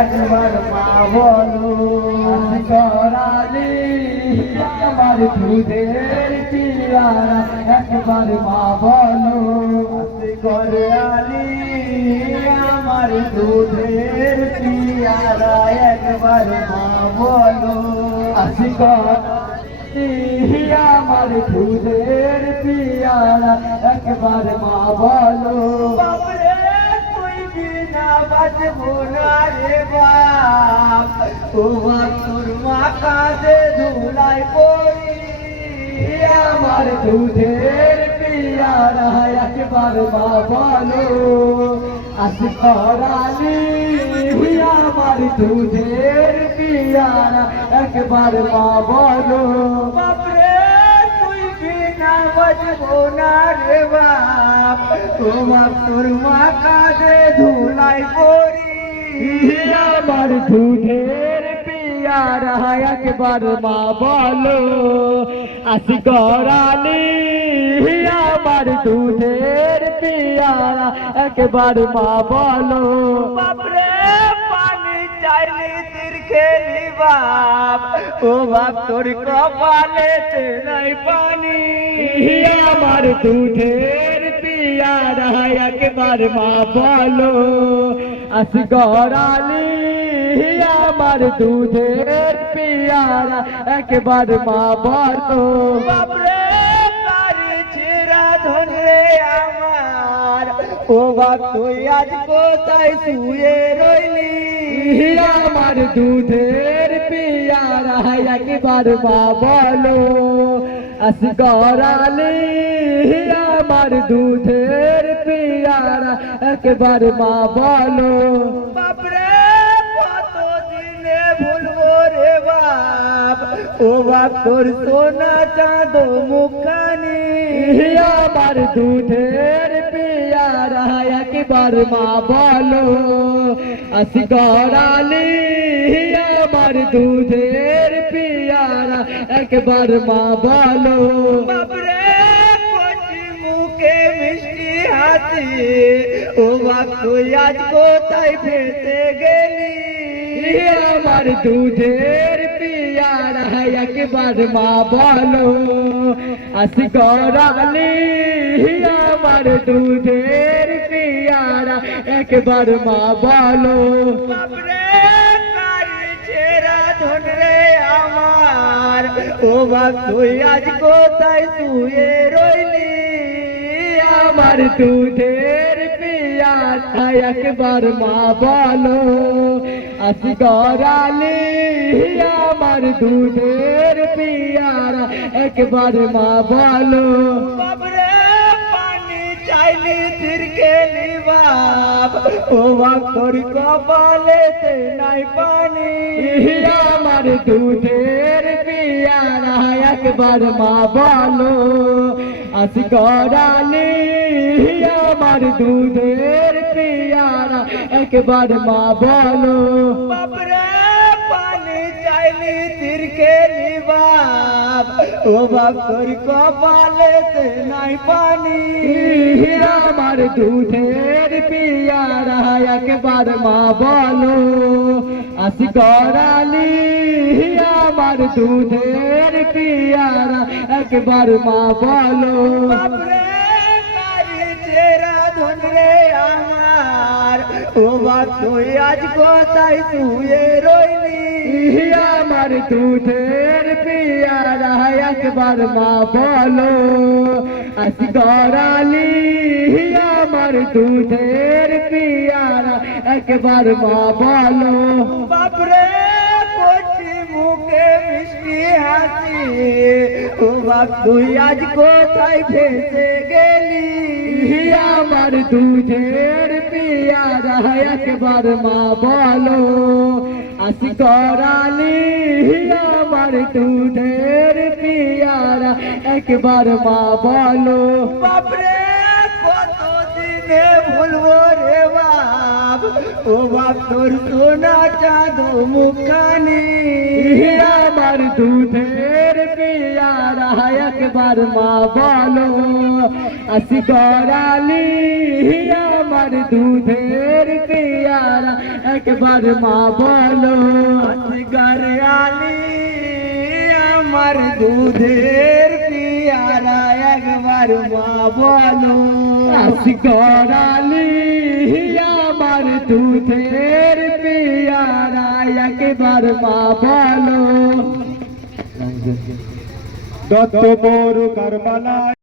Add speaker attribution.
Speaker 1: একবার মা বলো করালি আমার দুধের পিয়ারা একবার মা বলো করে আলি আমার দুধের পিয়ারা একবার মা বলো আসি আমার দুধের পিয়ারা একবার মা বিনা বাজবো না রে বাপ। বাপ তোর মা কাঁদে ধুলাই পড়ি। আমার দুধের পিয়ারা একবার মা বলো আসরালি আমার দুধের পিয়ারা একবার মা রে বাপ বাপ তোর মা কাঁদে ধুলাই পড়ি আমার দুধের পিয়ারা একবার মা বলো আসি গরালি আমার দুধের পিয়ারা, একবার মা বলো। বাপরে পানি খেলি বাপ। ও বাপ তোর কপালে নাই পানি। আমার দুধের পিয়ারা একবার মা বলো আস গরালি আমার দুধের পিয়ারা একবার মা বলো। বাপরে ধরে আমার। ও বাপ তুই আজ কোথায় শুয়ে রইলি? আমার দুধের পিয়ারা একবার মা বলো আস গরালি আমার দুধের পিয়ারা একবার মা বলো। বাপরে কত দিনে ভুলবো রে বাপ? ও বাপ তোর সোনা চাঁদ মুখানি আমার দুধের পিয়ারা একবার মা বলো। আসি গড়ালি আমার দুধের পিয়ারা একবার মা বলো বাপরে কচি মুখে মিষ্টি হাসি ও বাপ তুই আজ কোথায় ফেসে গেলি আমার দুধের পিয়ারা একবার মা বলো আসি গড়ালি আমার দুধের পিয়ারা একবার মা বলো। ধন রে আমার। ও বাপ তুই আজ কোথায় শুয়ে রইলি? আমার দুধের পিয়ারা একবার মা বলো। আসি গড়ালি আমার দুধের পিয়ারা একবার মা বলো। বাবরে পানি চাইলি বাপ বাপ তোর কপালেতে নাই পানি। আমার দুধের পিয়ারা, একবার মা বলো আসি গড়ালি। আমার দুধের পিয়ারা, একবার মা বলো। বাপরে, পানি চাইলি তিরকেলি বাপ ও বাপ তোর কপালেতে নাই পানি। আমার দুধের পিয়ারা একবার মা বলো আসি গড়ালি আমার দুধের পিয়ারা একবার মা বলো। বাপরে রে আমার ও বাপ তুই আজ কোথায় শুয়ে রইলি? আমার দুধের পিয়ারা একবার মা বলো আজ গড়ালি আমার দুধের পিয়ারা। একবার মা বলো বাপরে কচি মুখে মিষ্টি হাসি। ও বাপ তুই আজ কোথায় ফেসে গেলি? আমার দুধের পিয়ারা একবার মা বলো আসি করালি আমার দুধের পিয়ারা একবার মা বলো। বাপরে কতদিনে ভুলবো রে বাপ? ও বাপ তোর সোনা চাঁদ মুখানি আমার দুধের পিয়ারা একবার মা বলো। আসি করালি আমার দুধের পিয়া একবার মা বলো। আসগর আলী আমার দুধের পিয়ারা একবার মা বলো। আসগর আলী আমার দুধের পিয়ারা একবার মা বলো।
Speaker 2: দত্ত বড় কারবালায়